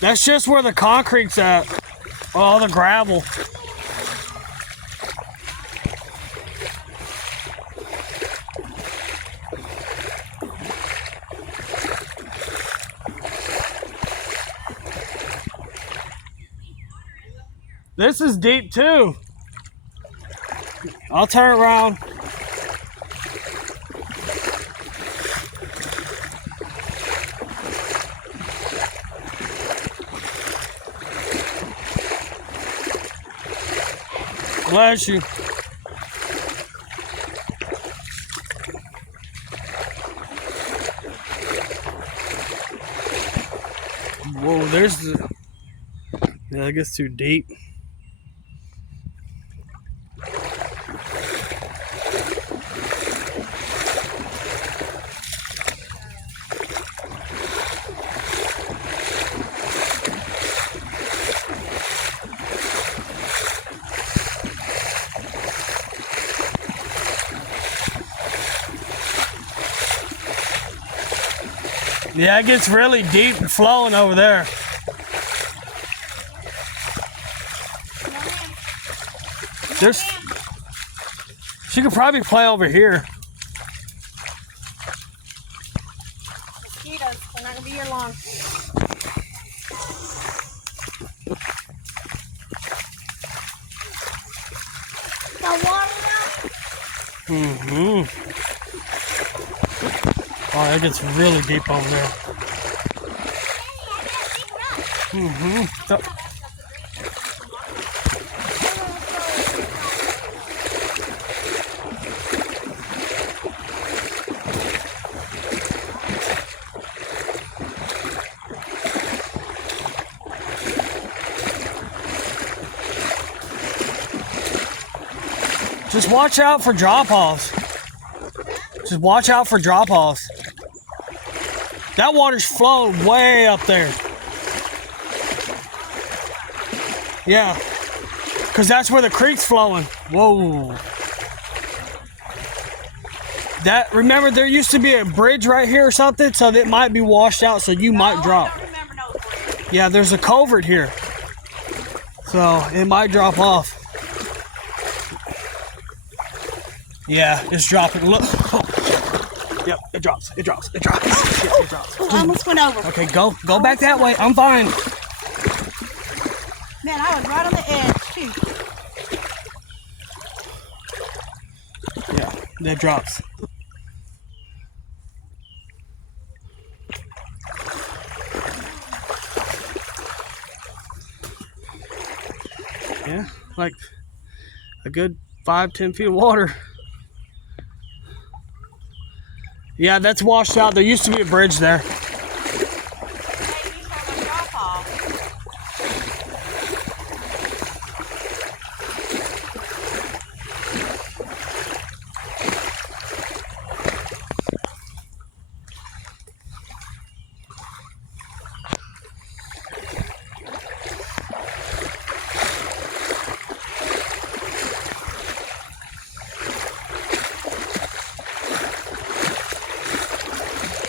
That's just where the concrete's at. All the gravel. This is deep too. I'll turn around. Bless you. Whoa, there's the... Yeah, I guess too deep. Yeah, it gets really deep and flowing over there. There's... She could probably play over here. Mosquitoes, they're not gonna be here long. The water now? Oh, it gets really deep over there. So, just watch out for drop-offs. Just watch out for drop-offs. That water's flowing way up there. Yeah, because that's where the creek's flowing. Whoa. That, remember, there used to be a bridge right here or something, so that might be washed out, so you might drop. I don't remember no bridge. Yeah, there's a culvert here, so it might drop off. Yeah, it's dropping. Look. Yep, it drops. It drops. It drops. Yeah, it drops. Oh, I almost went over. Okay, go back that way. I'm fine. Man, I was right on the edge too. Yeah, that drops. Yeah, like a good 5-10 feet of water. Yeah, that's washed out. There used to be a bridge there.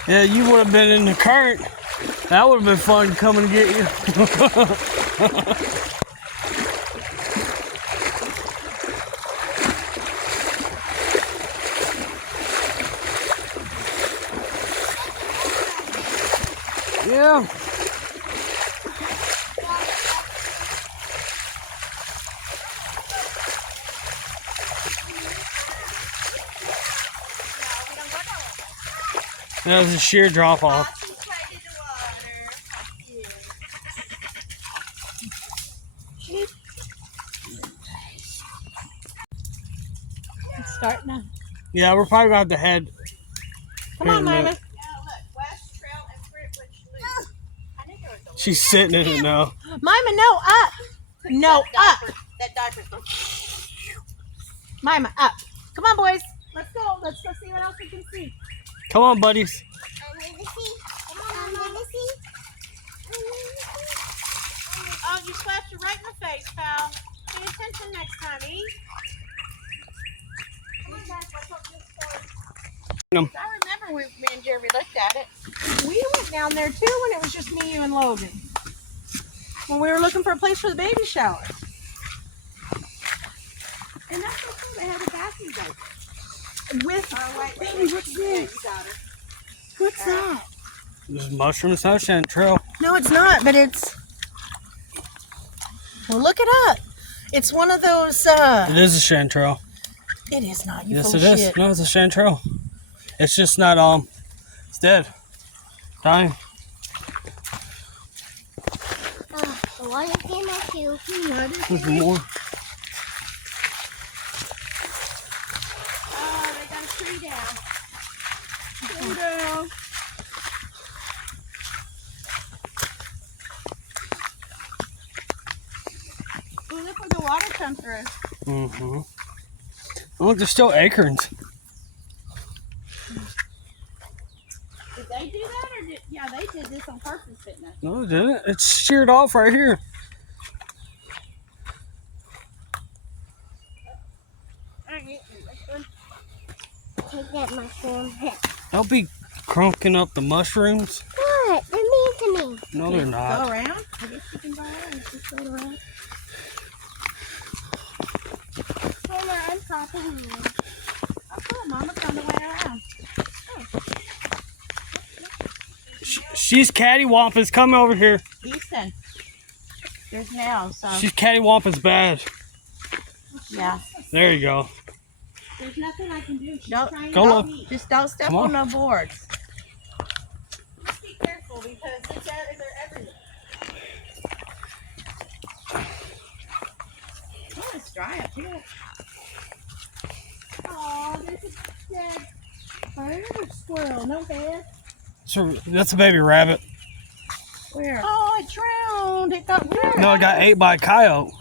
Yeah, you would have been in the current. That would have been fun coming to get you. Yeah. That was a sheer drop off. It's starting now. Yeah, we're probably gonna have to head. Come on, Mama. She's sitting in it now. Mama, no, up. No, up. That diaper's going. Mama, up. Come on, boys. Let's go. Let's go see what else we can see. Come on, buddies. Oh, you slapped her right in the face, pal. Pay attention next time, eh? Come on, guys. Let's open this door. I remember me and Jeremy looked at it. We went down there too when it was just me, you, and Logan. When we were looking for a place for the baby shower. And that's okay. They had a bathroom break. With baby, what's this? You got her. What's that? This is mushroom sunshine trail. No, it's not, but it's. Well, look it up. It's one of those. It is a chanterelle. It is not. You Yes, full it of is. shit. No, it's a chanterelle. It's just not It's dead. Dying. Why you came at you? There's more. Oh, they got a tree down. Tree down. Oh, look where the water come through. Mm-hmm. Look, there's still acorns. Did they do that, or did? Yeah, they did this on purpose, didn't they? No, it didn't. It's sheared off right here. Take that mushroom. Don't be crunking up the mushrooms. What? They're mean to me. No, they're Go not. around. I guess you can go around. Just go around. Mama, I'm popping you. Oh, cool. Mama found a way around. She's cattywampus. Come over here. Easton. There's now, so. She's cattywampus bad. Yeah. There you go. There's nothing I can do. She's Go trying look. to eat. Just don't step Come on. on no boards. Just be careful because they're everywhere. Oh, it's dry up here. Oh, there's a dead bird or squirrel. No head. So that's a baby rabbit. Where? Oh, it drowned. It got drowned. No, it got ate by a coyote.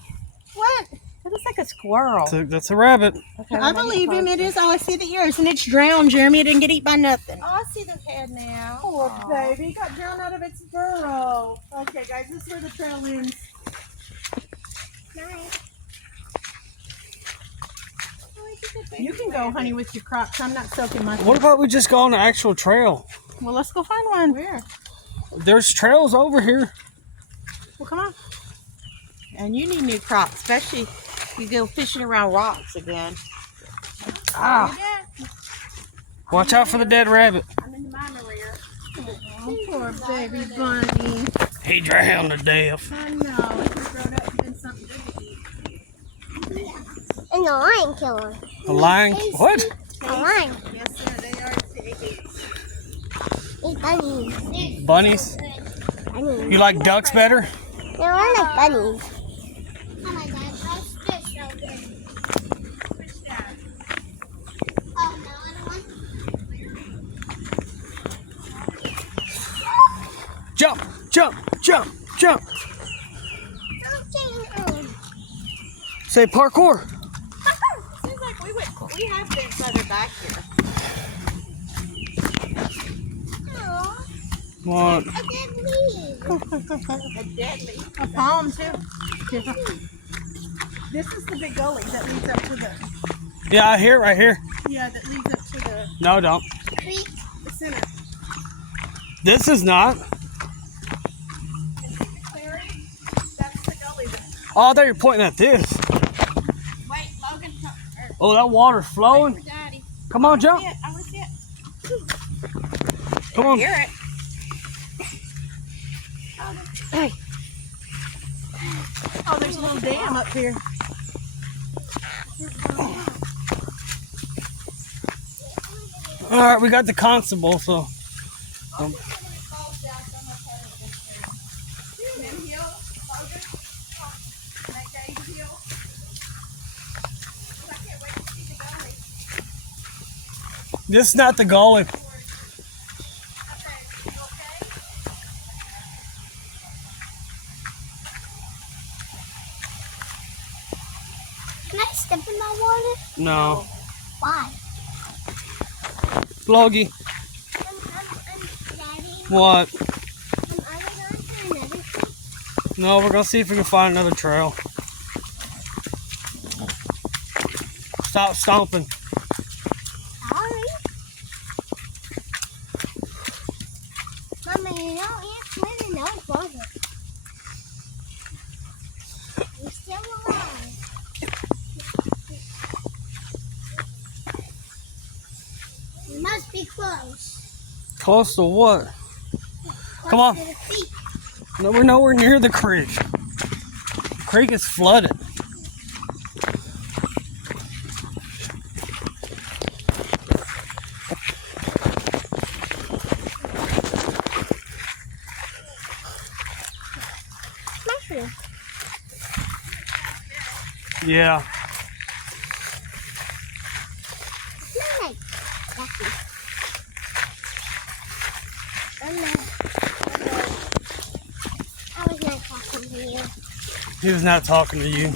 What? It looks like a squirrel. That's a rabbit. Okay, I believe him. It is. Oh, I see the ears, and it's drowned, Jeremy. It didn't get eaten by nothing. Oh, I see the head now. Poor baby. It got drowned out of its burrow. Okay, guys, this is where the trail ends. Nice. You can go, honey, with your crocs. I'm not soaking my. What about we just go on the actual trail? Well, let's go find one. Where? There's trails over here. Well, come on. And you need new crocs, especially if you go fishing around rocks again. Ah. Watch out for the dead rabbit. I'm in the minor rear. Oh, poor baby bunny. He drowned to death. I know. If he grown up and been something good to eat. And the lion killer. A lion? What? A lion. Yes, sir. They are tasty. Eat bunnies. Bunnies? Bunnies. You like ducks better? No, I like bunnies. Oh my God, that's just so good. Which dad? Oh, no, I don't want. Jump, jump, jump, jump. Say parkour. Seems like we have been further back here. What? A dead leaf. A dead leaf. A palm too. This is the big gully that leads up to the. Yeah, I hear it right here. Yeah, that leads up to the No, don't. center. This is not. Clearing. That's the gully. Oh, I thought you were pointing at this. Wait, Logan. Oh, that water's flowing. For Daddy. Come on, jump. I want to see it. Come on. Hear it. Hey. Oh, there's a little dam up here. All right, we got the constable, so. This is not the gully. Can I step in that water? No. Why? Bloggy. Daddy, What? are we going to another tree? No, we're gonna see if we can find another trail. Stop stomping. Sorry. close. Close to what? Come on. To the feet. No, we're nowhere near the creek. The creek is flooded. Mushroom. Yeah. Snake. Yucky. Oh no. I was not talking to you. He was not talking to you.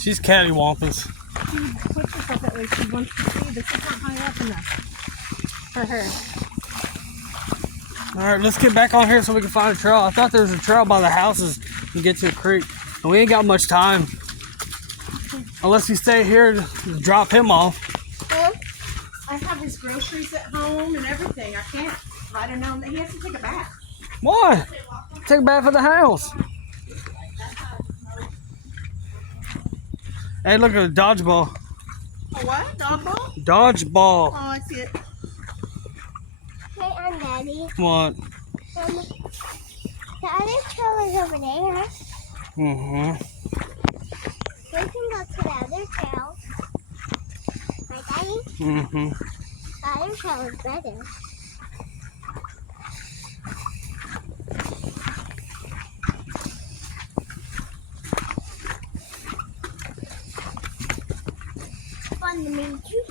She's cattywampus. She puts herself that way. She wants to see, but she's not high up enough for her. All right, let's get back on here so we can find a trail. I thought there was a trail by the houses to get to the creek, and we ain't got much time. Unless we stay here to drop him off. Well, I have his groceries at home and everything. I can't. I don't know. He has to take a bath. Why? Take a bath at the house. Hey, look at the dodgeball. A what? Dog ball? Dodgeball. Oh, I see it. Hey, I'm Daddy. What? The other trail is over there. Mm-hmm. We can go to the other trail. Right, Daddy? Mm-hmm. The other trail is better. Fun to meet you.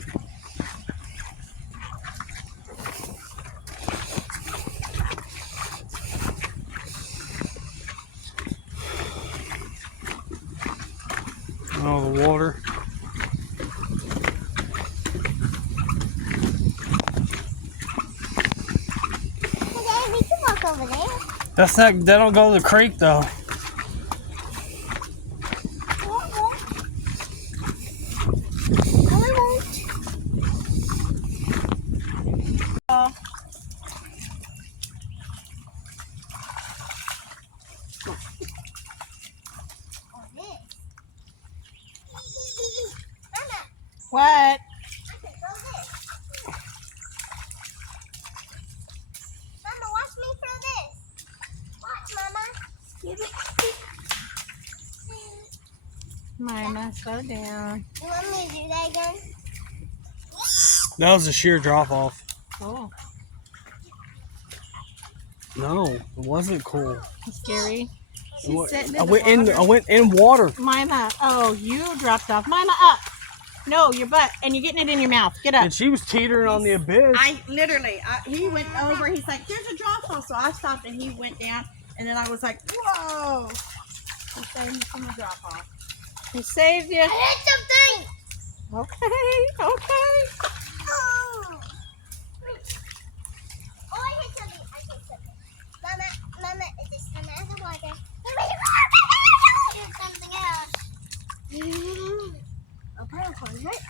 Oh, the water. Hey, Daddy, we can walk over there. That's not. They don't go to the creek though. No, we won't. Mama, What? I can throw this. Mama, watch me throw this. Watch, Mama. Mama, slow down. You want me to do that again? That was a sheer drop off. Oh, No, it wasn't cool. scary. She's sitting in I the went in. water. I went in water. Mama, oh, you dropped off. Mama, up. No, your butt, and you're getting it in your mouth. Get up. And she was teetering on the abyss. He went over. He's like, there's a drop off. So I stopped, and he went down, and then I was like, whoa. He saved me from the drop off. He saved you. I hit something. Okay, okay. Oh, I hit something. I hit something. Mama, is this coming out of the water? Here's something else. A purple, right?